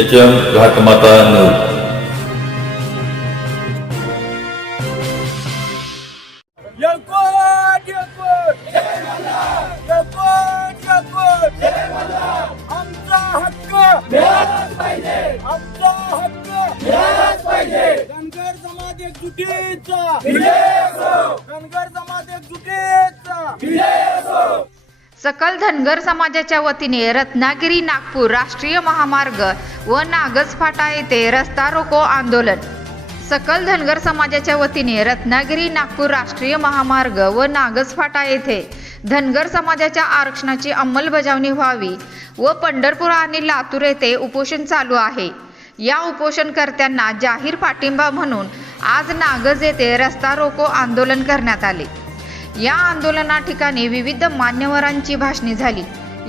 H M Ghatmata news धनगर समाज एकजुटीचा धनगर समाज एकजुटीचा सकल धनगर समाजाच्या वतीने रत्नागिरी नागपूर राष्ट्रीय महामार्ग व नागज फाटा येथे रस्ता रोको आंदोलन. सकल धनगर समाजाच्या वतीने रत्नागिरी नागपूर राष्ट्रीय महामार्ग व नागज फाटा येथे धनगर समाजाच्या आरक्षणाची अंमलबजावणी व्हावी व पंढरपूर आणि लातूर येथे उपोषण चालू आहे. या उपोषणकर्त्यांना जाहीर पाठिंबा म्हणून आज नागज येथे रस्ता रोको आंदोलन करण्यात आले. या आंदोलना ठिकाणी विविध मान्यवरांची भाषणे झाली.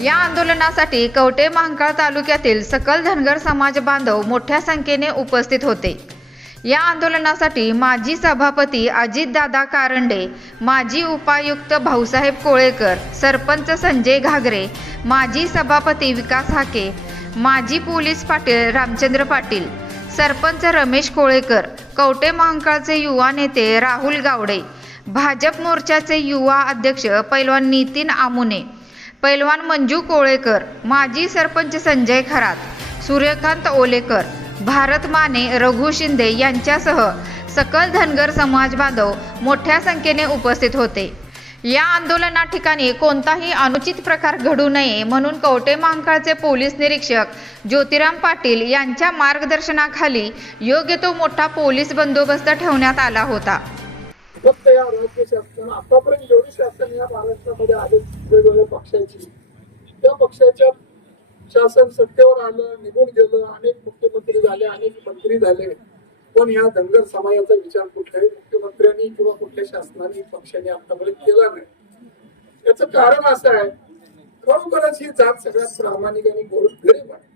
या आंदोलनासाठी कवटे महांकाळ तालुक्यातील सकल धनगर समाज बांधव मोठ्या संख्येने उपस्थित होते. या आंदोलनासाठी माजी सभापती अजितदादा कारंडे माजी उपायुक्त भाऊसाहेब कोळेकर सरपंच संजय घागरे माजी सभापती विकास हाके माजी पोलीस पाटील रामचंद्र पाटील सरपंच रमेश कोळेकर कवटे महांकाळचे युवा नेते राहुल गावडे भाजप मोर्चाचे युवा अध्यक्ष पैलवान नितीन आमुने पैलवान मंजू कोळेकर माजी सरपंच संजय खरात सूर्यकांत ओलेकर भारत माने रघु शिंदे यांच्यासह सकल धनगर समाज बांधव मोठ्या संख्येने उपस्थित होते. या आंदोलना ठिकाणी कोणताही अनुचित प्रकार घडू नये म्हणून कवटे महांकाळचे पोलीस निरीक्षक ज्योतिराम पाटील यांच्या मार्गदर्शनाखाली योग्य तो मोठा पोलीस बंदोबस्त ठेवण्यात आला होता. या राज्य शासन आतापर्यंत जेवढी शासन या महाराष्ट्रामध्ये आले वेगवेगळ्या पक्षाची त्या पक्षाच्या शासन सत्तेवर आलं निघून गेलं अनेक मुख्यमंत्री झाले अनेक मंत्री झाले. पण या धनगर समाजाचा विचार कुठल्याही मुख्यमंत्र्यांनी किंवा कुठल्या शासनाने पक्षाने आतापर्यंत केला नाही. याचं कारण असं आहे खरोखरच ही जात सगळ्यात प्रामाणिक आणि गोर गरीब आहे.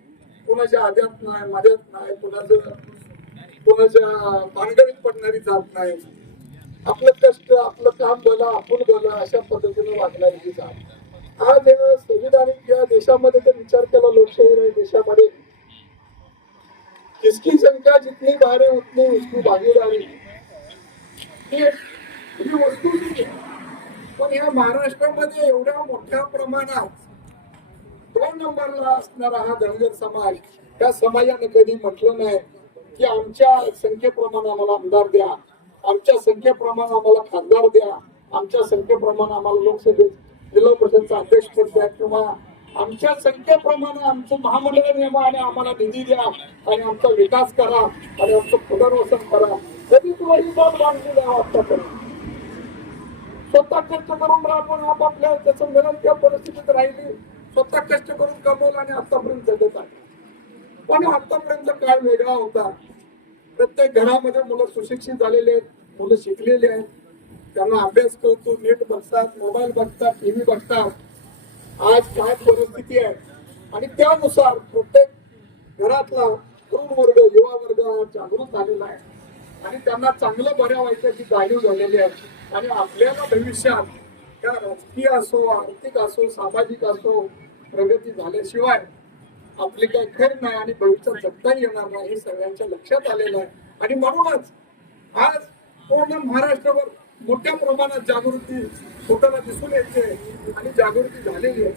कोणाच्या आद्यात नाही माझ्यात नाही कोणाचं कोणाच्या भानगडीत पडणारी जात नाही. आपलं कष्ट आपलं काम बोला आपण बोला अशा पद्धतीने वागणारी ही जात. आज या संविधानिक या देशामध्ये तर विचार केला लोकशाही आहे देशामध्ये. जिसकी संख्या जितनी बारे उतनी उसकी भागीदारी. ही वस्तू पण या महाराष्ट्रामध्ये एवढ्या मोठ्या प्रमाणात दोन नंबरला असणारा हा धनगर समाज त्या समाजाने कधी म्हटलं नाही की आमच्या संख्येप्रमाणे आम्हाला आमदार द्या. आमच्या संख्येप्रमाणे आम्हाला खासदार द्या. आमच्या संख्येप्रमाणे आम्हाला लोकसभेत जिल्हा परिषदचा अध्यक्षपद द्या किंवा आमच्या संख्येप्रमाणे आमचं महामंडळ नेमा आणि आम्हाला निधी द्या आणि आमचा विकास करा आणि आमचं पुनर्वसन करा. कधी तुला ही बाब मांडली द्या आतापर्यंत. स्वतः कष्ट करून आपण आपापल्या त्याचं मिळून त्या परिस्थितीत राहिली. स्वतः कष्ट करून कमवलं आणि आतापर्यंत जगत आहे. पण आतापर्यंत काय वेगळा होता? प्रत्येक घरामध्ये मुलं सुशिक्षित झालेले आहेत मुलं शिकलेले आहेत. त्यांना अभ्यास करतो नेट बघतात मोबाईल बघतात टीव्ही बघतात. आज काय परिस्थिती आहे? आणि त्यानुसार प्रत्येक घरातला तरुण वर्ग युवा वर्ग जागृत झालेला आहे. आणि त्यांना चांगलं बऱ्या वाईटाची जाणीव झालेली आहे. आणि आपल्याला भविष्यात त्या राजकीय असो आर्थिक असो सामाजिक असो प्रगती झाल्याशिवाय आपली काय खर नाही आणि भविष्यात जगता येणार नाही हे सगळ्यांच्या लक्षात आलेलं आहे. आणि म्हणूनच आज पूर्ण महाराष्ट्रावर मोठ्या प्रमाणात जागृती होताना दिसून येते आणि जागृती झालेली आहे.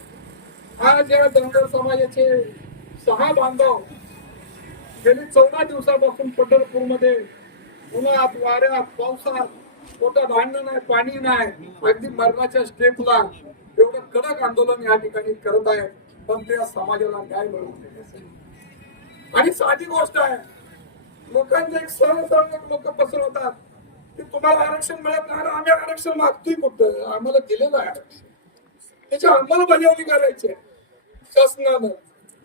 आज या धनगर समाजाचे सहा बांधव गेली चौदा दिवसापासून पंढरपूरमध्ये. उन्हात वाऱ्यात पावसात मोठं धान्य नाही पाणी नाही. अगदी मरणाच्या स्टेपला एवढं कडक आंदोलन या ठिकाणी करत आहे पण त्या समाजाला न्याय मिळवून आणि साधी गोष्ट आहे. लोकांचे एक सरळ सरळ लोक पसरवतात. की तुम्हाला आरक्षण मिळत नाही आम्ही आरक्षण मागतोय कुठं? आम्हाला दिलेलं आहे आरक्षण. त्याची अंमलबजावणी करायची शासनानं.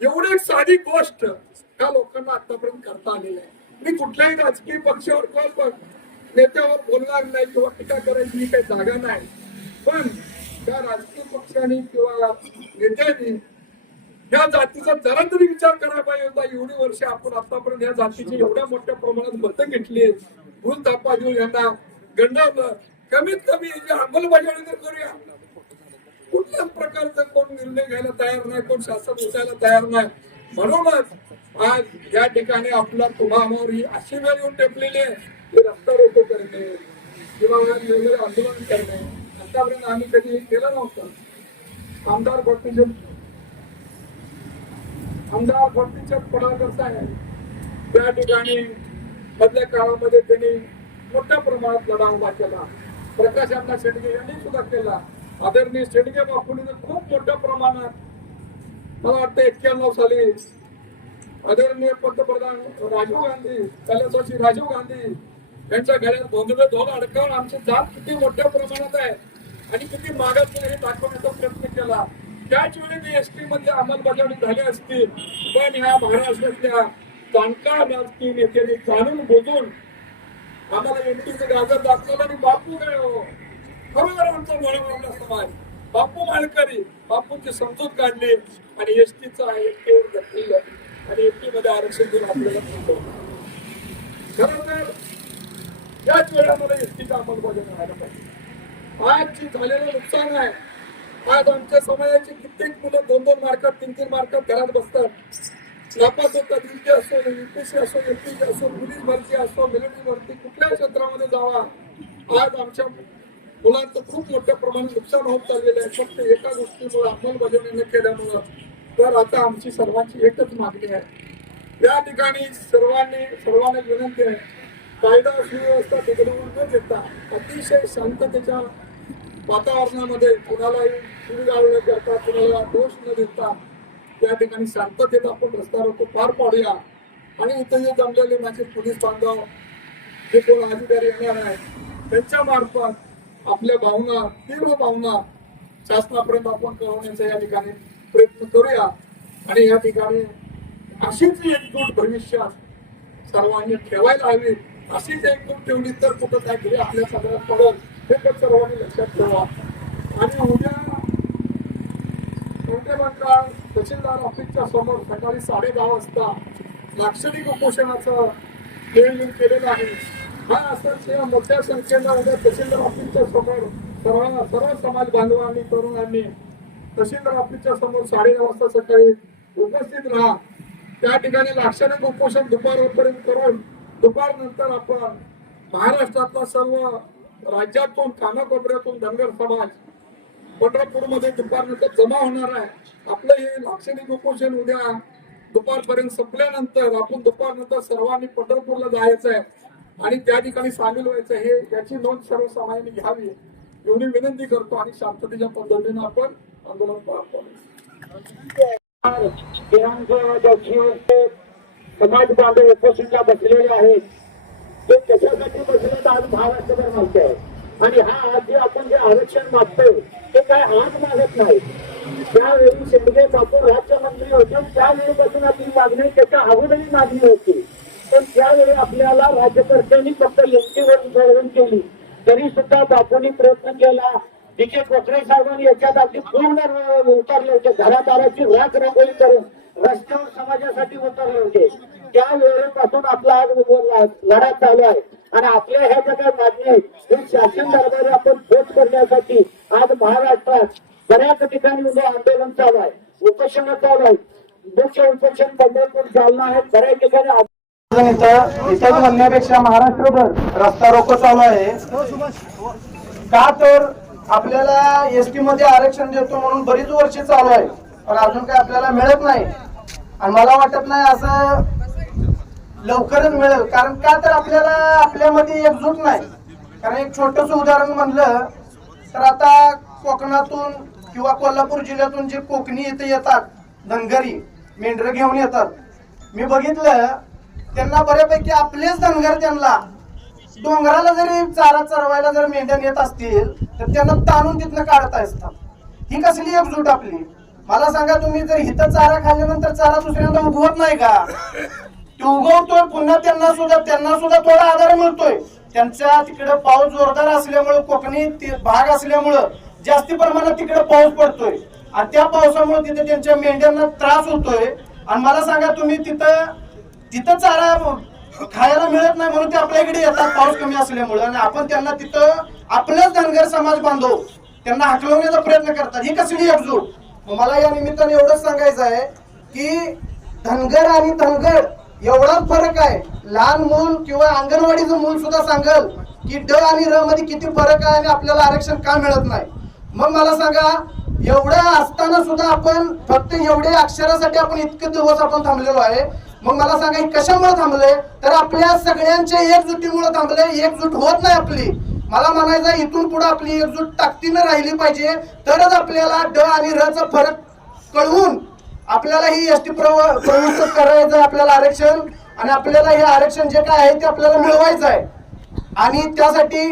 एवढी एक साधी गोष्ट त्या लोकांना आतापर्यंत करता आलेली आहे. मी कुठल्याही राजकीय पक्षावर किंवा पण नेत्यावर बोलणार नाही किंवा टीका करायची काही जागा नाही. पण त्या राजकीय पक्षाने किंवा नेत्यांनी या जातीचा जरा तरी विचार करायला पाहिजे होता. एवढी वर्ष आपण आतापर्यंत या जातीची एवढ्या मोठ्या प्रमाणात मतं घेतली भूल तापा देऊन यांना गंडावलं. कमीत कमी याची अंमलबजावणी तर करूया. कुठल्याच प्रकारचा कोण निर्णय घ्यायला तयार नाही कोण शासन उचायला तयार नाही. म्हणूनच आज या ठिकाणी आपला तुम्हावर ही अशी वेळ येऊन टेपलेली आहे की रस्ता रोको करणे किंवा वेगवेगळे आंदोलन करणे. आतापर्यंत आम्ही कधी केलं नव्हतं. आमदार भट्टीचे आमदार फर्निचर पडाकर आहे. त्या ठिकाणी मधल्या काळामध्ये त्यांनी मोठ्या प्रमाणात लढा उभा केला. प्रकाश अण्णा शेडगे यांनी सुद्धा केला. आदरणीय शेडगे बापूंनी खूप मोठ्या प्रमाणात मला वाटतं एक्क्याण्णव साली आदरणीय पंतप्रधान राजीव गांधी कैलासवासी राजीव गांधी यांच्या घरात भोंदवे धोल अडकावून आमची जात किती मोठ्या प्रमाणात आहे आणि किती मागात हे दाखवण्याचा प्रयत्न केला. त्याच वेळी ते एस टी मध्ये अंमलबजावणी झाली असती पण ह्या महाराष्ट्रातल्या जाणकार राजकीय नेत्यांनी जाणून बोलून आम्हाला एमटीचं गाजर दाखवलं आणि बापू काय हो. खरोखर आमचा वळवळला समाज. बापू मालकरी बापूंची समजूत काढली आणि एस टीचा एकटीवर घातलेलं आणि एसटी मध्ये आरक्षण देऊन आपल्याला खरं तर याच वेळा मला एसटीचा अंमलबजावणी व्हायला पाहिजे. आज आजची झालेलं नुकसान आहे आज आमच्या समाजाची कित्येक मुलं दोन दोन मार्कात तीन तीन मार्कात घरात बसतात. नापास होतात युपी असो युपीसी असो एमपीसी असो पोलीस भरती असो मिलिटरी भरती कुठल्या क्षेत्रामध्ये जावा. आज आमच्या मुलांचं खूप मोठ्या प्रमाणात नुकसान होत चाललेलं आहे. फक्त एका गोष्टीमुळे अंमलबजावणी न केल्यामुळं. तर आता आमची सर्वांची एकच मागणी आहे. या ठिकाणी सर्वांनी सर्वांना विनंती आहे. कायदा सुव्यवस्था बिघडवून न देता अतिशय शांततेच्या वातावरणामध्ये कुणालाही शिवीगाळ न करता कुणाला दोष न देता या ठिकाणी शांततेत आपण रस्ता रोको पार पाडूया आणि इथे जे जमलेले माझे पोलीस बांधव जे कोण अधिकारी येणार आहेत त्यांच्या मार्फत आपल्या भावना तीव्र भावना शासनापर्यंत आपण कळवण्याचा या ठिकाणी प्रयत्न करूया. आणि या ठिकाणी अशीच एकजूट भविष्यात सर्वांनी ठेवायला हवी. अशीच एकजूट ठेवली तर कुठं काय आपल्या सगळ्यात पडेल हे तर सर्वांनी लक्षात ठेवा. आणि उद्या मंडळ तहसीलदार ऑफिसच्या समोर सकाळी साडे दहा वाजता लाक्षणिक उपोषणाचं नियोजन केलेलं आहे. हा असं या मोठ्या संख्येनं तहसीलदार ऑफिसच्या समोर सर्व सर्व समाज बांधवांनी तरुणांनी तहसीलदार ऑफिसच्या समोर साडे दहा वाजता सकाळी उपस्थित राहा. त्या ठिकाणी लाक्षणिक उपोषण दुपारपर्यंत करून दुपारनंतर आपण महाराष्ट्रातला सर्व राज्यातून कानाकोपऱ्यातून धनगर समाज पंढरपूरमध्ये दुपारनंतर जमा होणार आहे. आपलं हे लाक्षणिक उपोषण उद्या दुपारपर्यंत संपल्यानंतर आपण दुपारनंतर सर्वांनी पंढरपूरला जायचं आहे. आणि त्या ठिकाणी सामील व्हायचं हे याची नोंद सर्व घ्यावी. एवढी विनंती करतो आणि शांततेच्या पद्धतीने आपण आंदोलन पार पाडू. समाज बांधव उपोषणला बसलेले आहेत. ते कशासाठी बसले आज महाराष्ट्रभर मागते आहे आणि हा आज जे आपण जे आरक्षण मागतोय ते काय आज मागत नाही. त्यावेळी शिंदे बापू राज्यमंत्री होते त्यावेळीपासून आपली मागणी त्याच्या अगोदरही मागणी होती. पण त्यावेळी आपल्याला राज्यकर्त्यांनी फक्त एमटीवर मिळवून केली तरी सुद्धा बापूंनी प्रयत्न केला. डी के कोकरे साहेबांनी याच्यात आपली पूर्ण उतरले होते घरादाराची राख रंगोळी करून रस्त्यावर समाजासाठी उतरले होते त्या वेळेपासून आपला आज लढा चालू आहे आणि आपल्या ह्या ज्या काही मागणी आहेत, हे शासन दरबारी आपण पोच करण्यासाठी आज महाराष्ट्रात बऱ्याच म्हणजे ठिकाणी आंदोलन चालू आहे. उपोषण चालू आहे मुख्य उपोषण पंढरपूर जालना आहे बऱ्याच ठिकाणी इथं. म्हणण्यापेक्षा महाराष्ट्रभर रस्ता रोको चालू आहे. का तर आपल्याला एसटी मध्ये आरक्षण देतो म्हणून बरीच वर्ष चालू आहे. पण अजून काही आपल्याला मिळत नाही. आणि मला वाटत नाही असं लवकरच मिळेल. कारण का तर आपल्याला आपल्यामध्ये एकजूट नाही. कारण एक छोटस उदाहरण म्हणलं तर आता कोकणातून किंवा कोल्हापूर जिल्ह्यातून जे कोकणी इथे येतात धनगरी मेंढरं घेऊन येतात. मी बघितलं त्यांना बऱ्यापैकी आपलेच धनगर त्यांना. डोंगराला जरी चारा चरवायला जर मेंढ्या नेत असतील तर त्यांना ताणून तिथनं काढता असतात ही कसली एकजूट आपली? मला सांगा तुम्ही जर हिथं चारा खाल्ल्यानंतर चारा दुसऱ्यांदा उगवत नाही का? तो उगवतोय पुन्हा त्यांना सुद्धा त्यांना सुद्धा थोडा आधार मिळतोय. त्यांच्या तिकडे पाऊस जोरदार असल्यामुळं कोकणी ते- भाग असल्यामुळं जास्ती प्रमाणात तिकडे पाऊस पडतोय. आणि त्या पावसामुळे तिथे त्यांच्या मेंढ्यांना त्रास होतोय. आणि मला सांगा तुम्ही तिथं तिथं चारा खायला मिळत नाही म्हणून ते आपल्या इकडे येतात पाऊस कमी असल्यामुळे. आणि आपण त्यांना तिथं आपलाच धनगर समाज बांधव त्यांना हकलवण्याचा प्रयत्न करतात. ही कसली एकजूट? मला या निमित्ताने एवढंच सांगायचं आहे की धनगर आणि धनगर एवढाच फरक आहे. लहान मूल किंवा अंगणवाडीचं मूल सुद्धा सांगल की ड आणि र मध्ये किती फरक आहे आणि आपल्याला आरक्षण का मिळत नाही? मग मला सांगा एवढं असताना सुद्धा आपण फक्त एवढे अक्षरासाठी आपण इतके दिवस आपण थांबलेलो आहे. मग मला सांगा हे कशामुळे थांबले तर आपल्या सगळ्यांच्या एकजुटीमुळे थांबले एकजूट होत नाही आपली. मला म्हणायचं इथून पुढे आपली एकजूट ताकदीनं राहिली पाहिजे तरच आपल्याला ड आणि र फरक कळवून आपल्याला ही एस टी प्रवृत्त करायचं आहे आपल्याला आरक्षण आणि आपल्याला हे आरक्षण जे काय आहे ते आपल्याला मिळवायचं आहे आणि त्यासाठी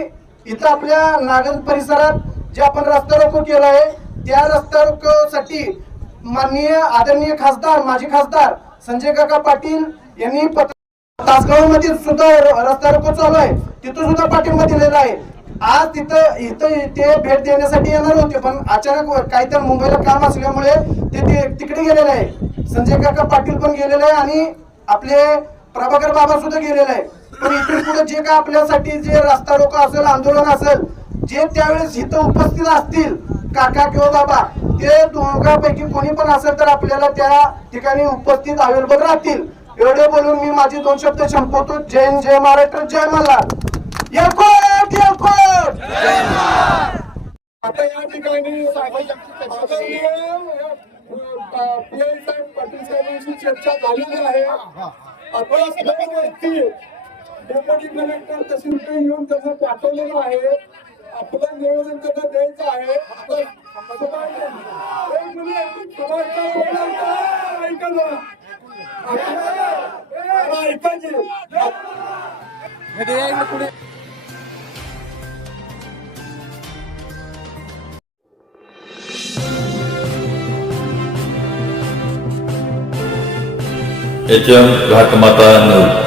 इथं आपल्या नागर परिसरात जे आपण रस्ता रोको केला आहे त्या रस्ता रोकोसाठी माननीय आदरणीय खासदार माजी खासदार संजय काका पाटील यांनी तासगावमध्ये सुद्धा र- रस्ता रोको चालू आहे. तिथं सुद्धा पाठिंबा दिलेला आहे. आज तिथं इथं ते भेट देण्यासाठी येणार होते पण अचानक काहीतरी मुंबईला काम असल्यामुळे ते ते तिकडे गेलेले आहे. संजय काका पाटील पण गेलेले आहे आणि आपले प्रभाकर बाबा सुद्धा गेलेले आहे. पण इथून पुढे जे काय आपल्यासाठी जे रस्ता रोको असेल आंदोलन असेल जे त्यावेळेस इथं उपस्थित असतील काका किंवा बाबा ते दोघांपैकी कोणी पण असेल तर आपल्याला त्या ठिकाणी उपस्थित अवेलेबल राहतील. एवढे बोलून मी माझे दोन शब्द संपवतो. जय जय महाराष्ट्र जय मल्हार. येळकोट येळकोट आता या ठिकाणी पाटील साहेबांशी चर्चा झालेली आहे. आपण दरवर्षी डेप्युटी कलेक्टर तहसीलकडे येऊन त्याचं पाठवलेलं आहे. आपलं निवेदन त्यांना द्यायचं आहे. ऐकायचे एच एम घाटमाता नऊ